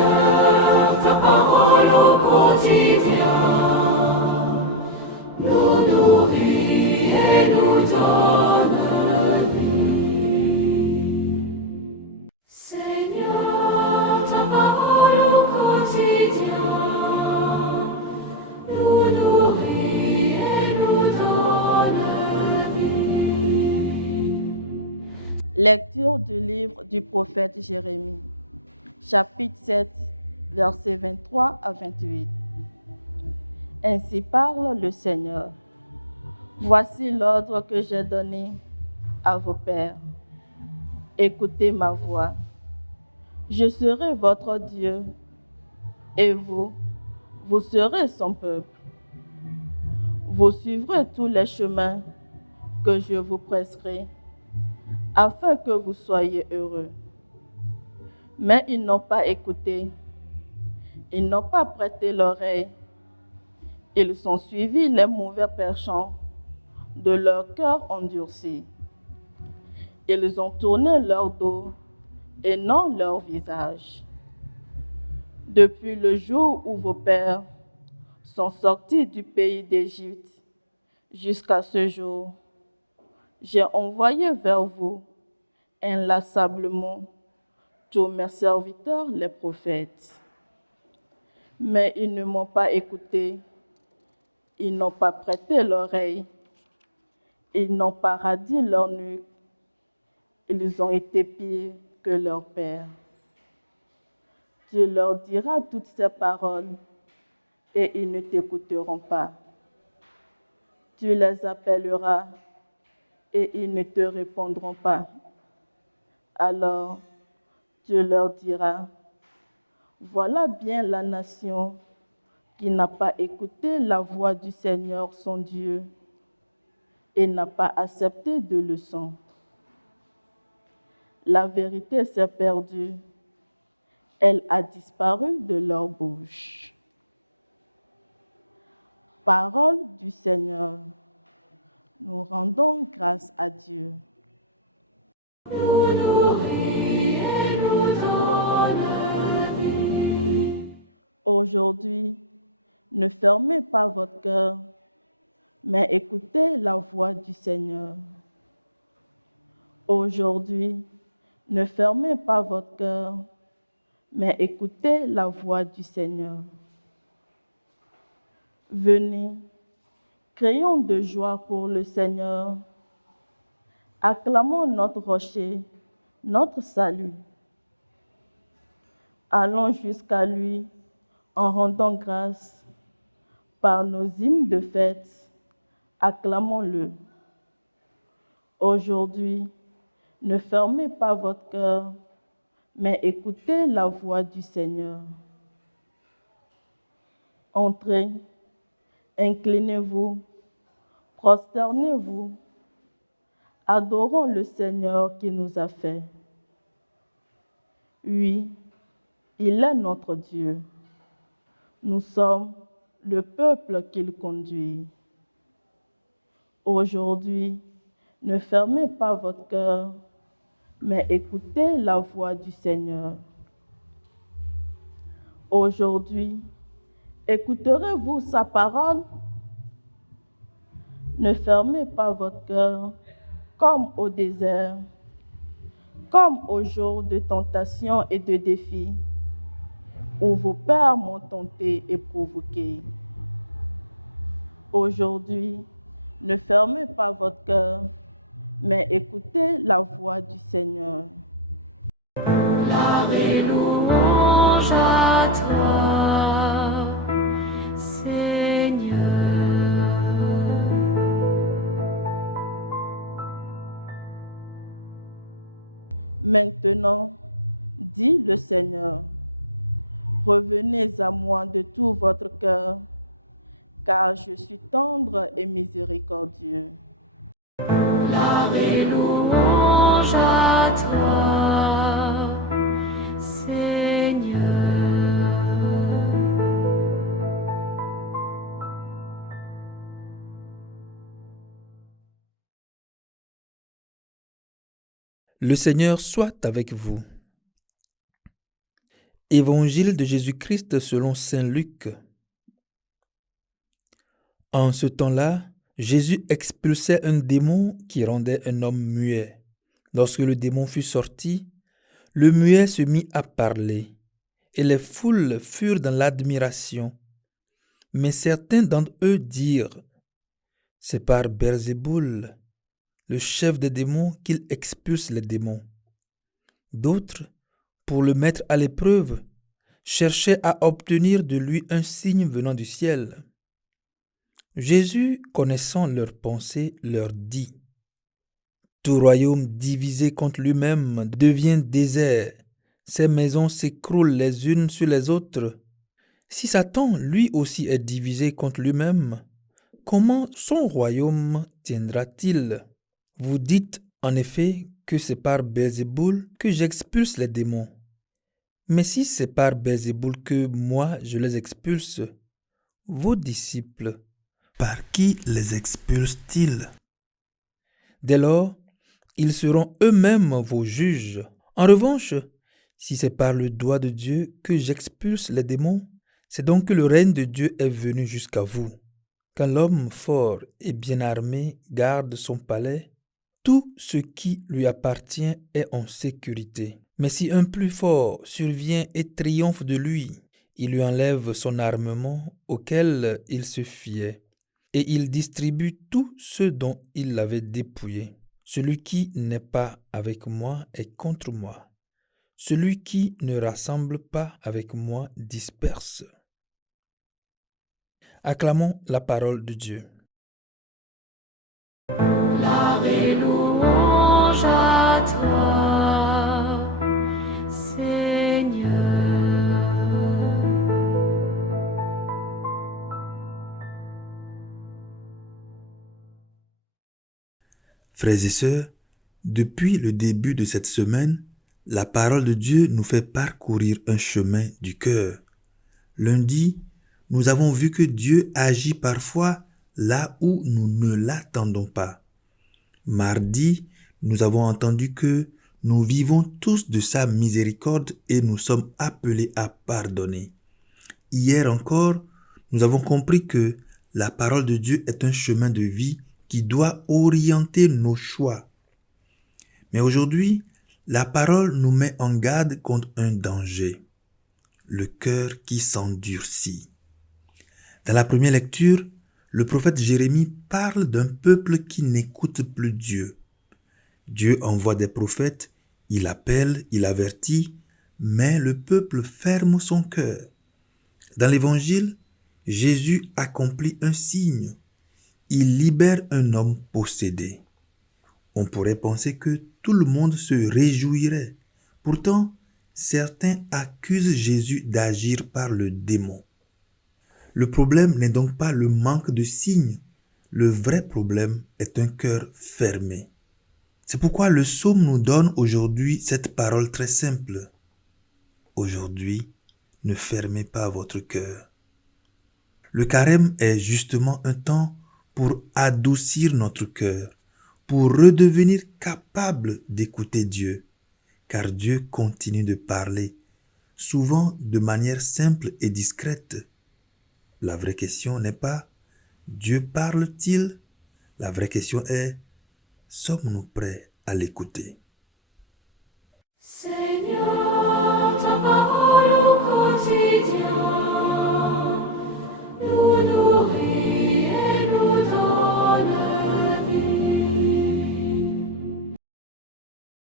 Seigneur, ta parole au quotidien nous nourrit et nous donne vie. Seigneur, ta parole au quotidien nous nourrit et nous donne vie. Lecture du livre du prophète Jérémie, chapitre 7, versets 23 à 28. Ainsi parle le Seigneur. Voici l'ordre que j'ai donné à vos pères. Écoutez ma voix. Je serai votre Dieu, et vous serez son peuple. Vous suivrez tous les chemins que je vous presserai, afin que vous soyez heureux. Mais ils n'ont pas écouté, ils n'ont pas prêté l'oreille, ils ont suivi les mauvais penchants de leur cœur endurci. Ils ont tourné leur dos et non leur visage. Depuis le jour où vos pères sont sortis du pays d'Égypte jusqu'à ce jour, j'ai envoyé vers vous inlassablement tous mes serviteurs, les prophètes. Mais ils ne m'ont pas écouté, ils n'ont pas prêté l'oreille, ils n'ont pas radis leur nuque, ils ont été pires que leurs pères. Tu leur diras toutes ces paroles et ils ne t'écouteront pas. Tu les appelleras et ils ne te répondront pas. Alors tu leur diras, voilà bien la nation qui n'a pas écouté la voix du Seigneur son Dieu et n'a pas accepté de leçon. La vérité s'est perdue, elle a disparu de leur bouche. Parole du Seigneur. Nous rendons grâce à Dieu. Nous nourrit et nous donne vie. Aujourd'hui, ne fermez pas votre cœur, mais écoutez la voix du Seigneur. Aujourd'hui, ne fermez pas votre cœur, mais écoutez la voix du Seigneur. Venez, crions de joie pour le Seigneur. Acclamons notre rocher, notre salut. Allons jusqu'à lui en rendant grâce par nos hymnes de fête. Acclamons-le. Aujourd'hui, ne fermez pas votre cœur, mais écoutez la voix du Seigneur. Entrez, inclinez-vous, prosternez-vous, adorons le Seigneur qui nous a fait. Oui, il est notre Dieu. Nous sommes le peuple qu'il conduit. Aujourd'hui, ne fermez pas votre cœur, mais écoutez la voix du Seigneur. Aujourd'hui, écouterez-vous sa parole? Ne fermez pas votre cœur comme au désert, comme au jour de tentation et de défi, où vos pères m'ont tenté et provoqué. Aujourd'hui, ne fermez pas votre cœur, mais écoutez la voix du Seigneur. Gloire et louange à toi, Seigneur. Maintenant, dit le Seigneur, revenez à moi de tout votre cœur, car je suis tendre et miséricordieux. Gloire et louange à toi, Seigneur. Le Seigneur soit avec vous Évangile de Jésus-Christ selon saint Luc. En ce temps-là, Jésus expulsait un démon qui rendait un homme muet. Lorsque le démon fut sorti, le muet se mit à parler, et les foules furent dans l'admiration. Mais certains d'entre eux dirent, « C'est par Belzéboul, le chef des démons, qu'il expulse les démons. » D'autres, pour le mettre à l'épreuve, cherchaient à obtenir de lui un signe venant du ciel. Jésus, connaissant leurs pensées, leur dit, « Tout royaume divisé contre lui-même devient désert. Ses maisons s'écroulent les unes sur les autres. Si Satan, lui aussi, est divisé contre lui-même, comment son royaume tiendra-t-il? Vous dites en effet que c'est par Belzéboul que j'expulse les démons. Mais si c'est par Belzéboul que moi je les expulse, vos disciples, par qui les expulsent-ils? Dès lors, ils seront eux-mêmes vos juges. En revanche, si c'est par le doigt de Dieu que j'expulse les démons, c'est donc que le règne de Dieu est venu jusqu'à vous. Quand l'homme fort et bien armé garde son palais, tout ce qui lui appartient est en sécurité. Mais si un plus fort survient et triomphe de lui, il lui enlève son armement auquel il se fiait, et il distribue tout ce dont il l'avait dépouillé. Celui qui n'est pas avec moi est contre moi. Celui qui ne rassemble pas avec moi disperse. Acclamons la parole de Dieu. Gloire et louange à toi, Seigneur. Frères et sœurs, depuis le début de cette semaine, la parole de Dieu nous fait parcourir un chemin du cœur. Lundi, nous avons vu que Dieu agit parfois là où nous ne l'attendons pas. Mardi, nous avons entendu que nous vivons tous de sa miséricorde et nous sommes appelés à pardonner. Hier encore, nous avons compris que la parole de Dieu est un chemin de vie qui doit orienter nos choix. Mais aujourd'hui, la parole nous met en garde contre un danger, le cœur qui s'endurcit. Dans la première lecture, le prophète Jérémie parle d'un peuple qui n'écoute plus Dieu. Dieu envoie des prophètes, il appelle, il avertit, mais le peuple ferme son cœur. Dans l'évangile, Jésus accomplit un signe. Il libère un homme possédé. On pourrait penser que tout le monde se réjouirait. Pourtant, certains accusent Jésus d'agir par le démon. Le problème n'est donc pas le manque de signes. Le vrai problème est un cœur fermé. C'est pourquoi le psaume nous donne aujourd'hui cette parole très simple. Aujourd'hui, ne fermez pas votre cœur. Le carême est justement un temps pour adoucir notre cœur, pour redevenir capable d'écouter Dieu, car Dieu continue de parler, souvent de manière simple et discrète. La vraie question n'est pas « Dieu parle-t-il ?» La vraie question est « Sommes-nous prêts à l'écouter ?» Seigneur, ta parole